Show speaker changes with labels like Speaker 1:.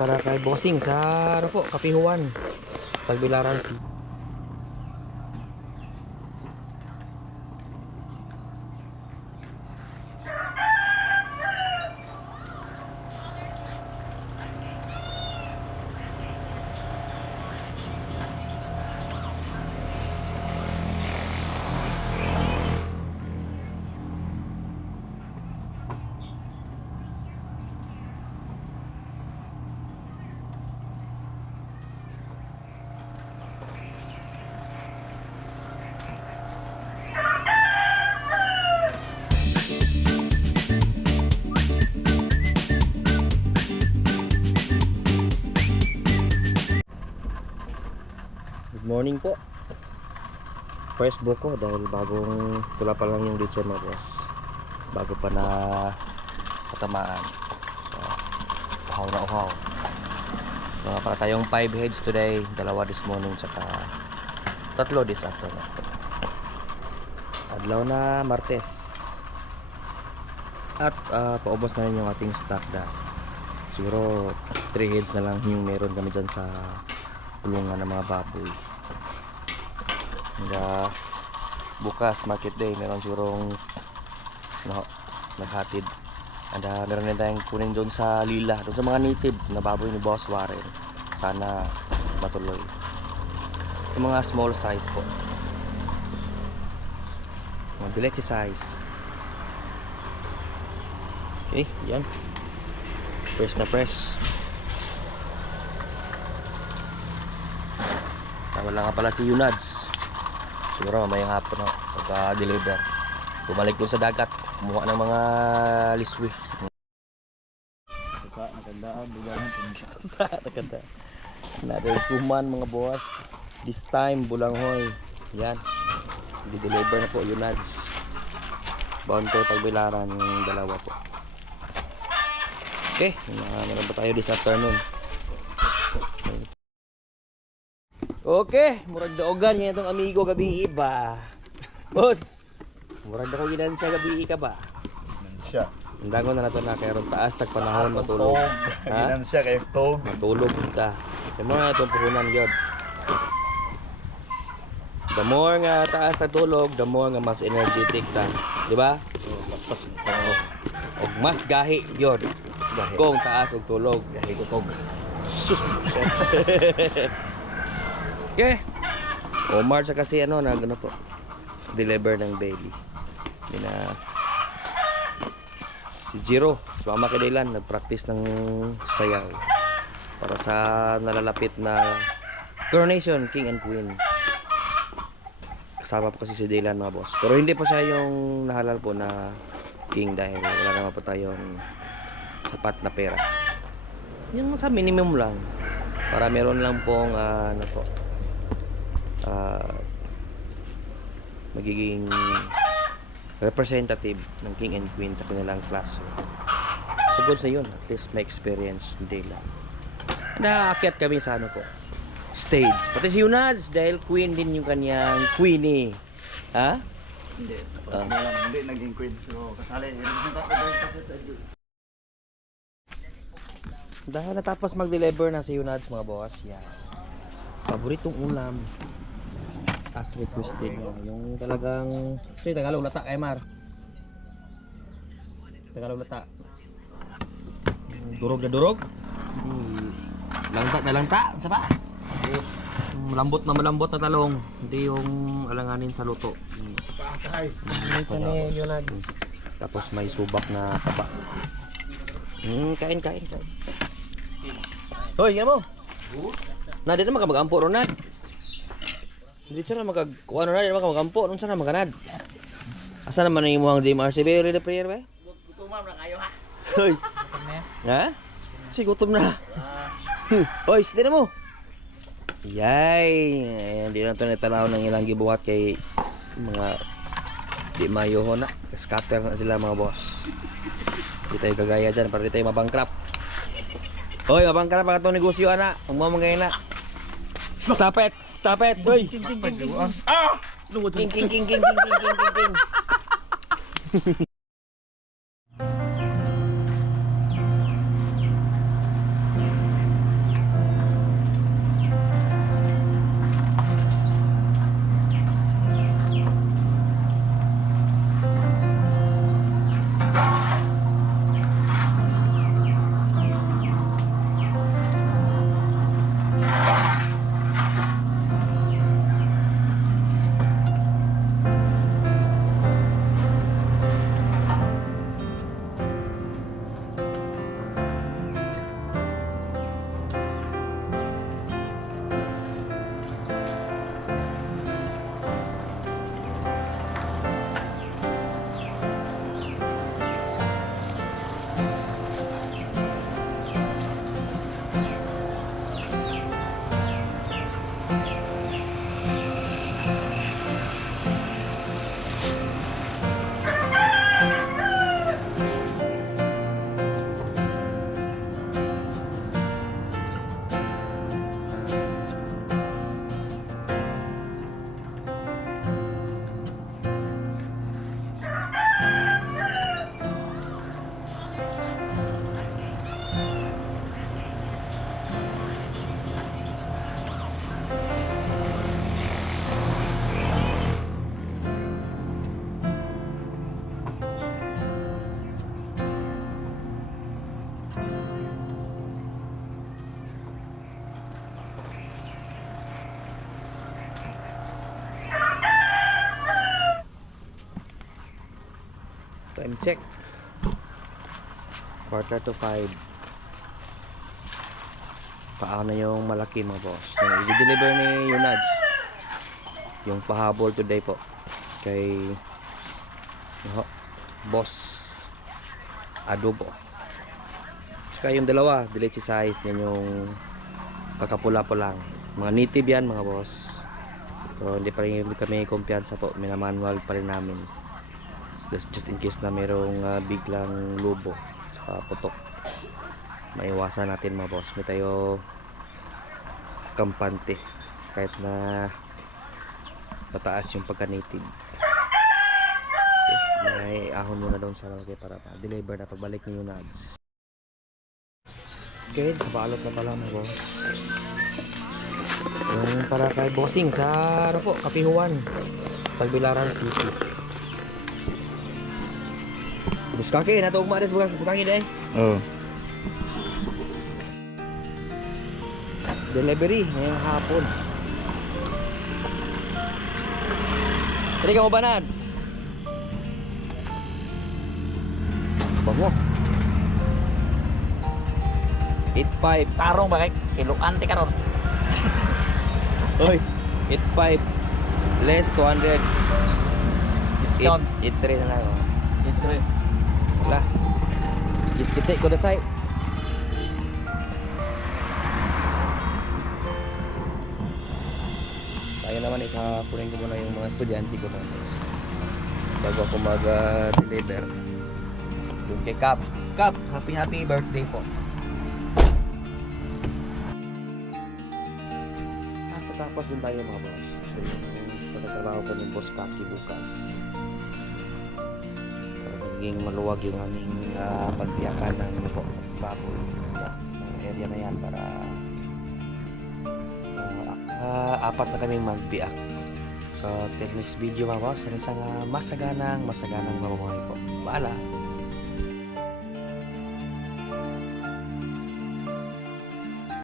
Speaker 1: para kay Bossing sa ano po, Kapihuan. Tagbilaran si. Morning po. First book ko dahil bagong tula pa lang yung mga boss. Bago pa na katamaan. Uh, uhaw na uhaw. Mga para tayong 5 heads today. Dalawa this morning tsaka tatlo this afternoon. Adlaw na Martes. At uh, paubos na rin yung ating stock na. Siguro 3 heads na lang yung meron kami dyan sa kulungan ng mga baboy. And, uh, bukas market day meron sigurong no, naghatid. And uh, meron din tayong kunin doon sa Lila, doon sa mga native na baboy ni Boss Warren. Sana matuloy. Yung mga small size po. Mga dileche size. Okay, yan. Press na press. Wala nga pala si Yunads. Siguro mamayang hapon no, pagka-deliver. Bumalik dun sa dagat, kumuha ng mga liswi.
Speaker 2: Sa nakandaan, bulangan
Speaker 1: Sa naganda. Another suman mga boss. This time, bulanghoy. Yan. Di-deliver na po Yunads. Bound to pagbilaran yung dalawa po. Okay, meron pa tayo this afternoon. Okay, murag daogan niya itong amigo gabi ba. Boss, murag na ko ginan sa gabi ka ba?
Speaker 2: siya.
Speaker 1: Ang dangon na nato na kay taas tag panahon matulog.
Speaker 2: Ginan siya kay Tog.
Speaker 1: Matulog ta. Kaya mo nga itong puhunan gyud. The more nga taas na tulog, the more nga mas energetic ta. Di ba?
Speaker 2: Lapas
Speaker 1: Oo. Og mas gahi gyud. Kung taas og tulog.
Speaker 2: Gahi ko Tog.
Speaker 1: Sus. okay. Omar sa kasi ano nag ano po. Deliver ng Bailey. Bina si Jiro, sumama kay Dylan, nag-practice ng sayaw para sa nalalapit na coronation king and queen. Kasama po kasi si Dylan mga boss. Pero hindi po siya yung nahalal po na king dahil wala naman po tayong sapat na pera. Yung sa minimum lang para meron lang pong ah, ano po ah, magiging representative ng king and queen sa kanilang classroom. So good sa yun, at least may experience nila. Naakyat kami sa ano po, stage. Pati si Yunads, dahil queen din yung kanyang queenie. Ha?
Speaker 2: Hindi. Lang, hindi naging queen. Pero kasali.
Speaker 1: Dahil natapos mag-deliver na si Yunads mga boss, yan. Paboritong ulam. As requested niya. Yung talagang... Sige, Tagalog lata kay Mar. Tagalog lata. Durog na durog. Hmm. Langta na langta. Sa pa?
Speaker 2: Yes.
Speaker 1: Malambot na malambot na talong. Hindi yung alanganin sa luto.
Speaker 2: Patay.
Speaker 1: Tapos may subak na taba. Hmm, kain, kain, kain. Hoy, yan mo. Na, di naman ka mag-ampo, Ronald. Dito na magag... Kung ano na, ka mag-ampo. Nung saan na maganad? Asa naman ang imuhang JMRC ba? Ready the prayer ba?
Speaker 2: Gutumam na kayo ha.
Speaker 1: Hoy. Ha? Si gutom na. Hmm. Hoy, siti na mo. Yay! Ayan, di na ito natanaw ng ilang gibuhat kay mga di mayoho na. Scatter na sila mga boss. Di tayo gagaya dyan para di tayo mabangkrap. Hoy, mabangkrap ang itong negosyo, ana. Huwag mo mga na. Stop it! Stop it!
Speaker 2: Ah!
Speaker 1: King, king, king, king, king, king, king, king, king. Time check. Quarter to 5. Paano yung malaki mga boss? Yung i-deliver ni Yunaj. Yung pahabol today po. Kay Yo, boss adobo. Saka yung dalawa, delichi size, yan yung kakapula po lang. Mga native yan mga boss. So hindi pa rin kami kumpiyansa po, minamanual pa rin namin. Just, in case na merong ah, biglang lubo sa putok. Maiwasan natin mga boss. May tayo kampante kahit na pataas yung pagka-native. Okay, may ahon muna doon sa lalaki para pa-deliver na pagbalik ni Yunads. Okay, kabalot na pala mga boss. Yung para kay bossing sa ano po, Kapihuan. Pagbilaran City. Bus kaki na tugma des bukan
Speaker 2: bukan ini. Oh.
Speaker 1: Delivery ngayong hapon. Jadi kamu banan. Bango. 85
Speaker 3: tarong bakit kilo anti karon.
Speaker 1: Oy, 85 less 200
Speaker 3: discount.
Speaker 1: 83 na lang. 83. Giskite ko dasay. Tayo naman isa kunin ko muna yung mga estudyante ko na bago ako mag-deliver. Yung kay Cap. Cap, happy happy birthday po. Tapos din tayo mga boss. So yung pagkatrabaho ko ng boss Kaki bukas maging maluwag yung aming uh, pagbiyakan ng po, baboy. Yeah, area na yan para ah, ah, apat na kaming magbiyak so till next video mga boss sa isang uh, masaganang masaganang mamamahay po. Baala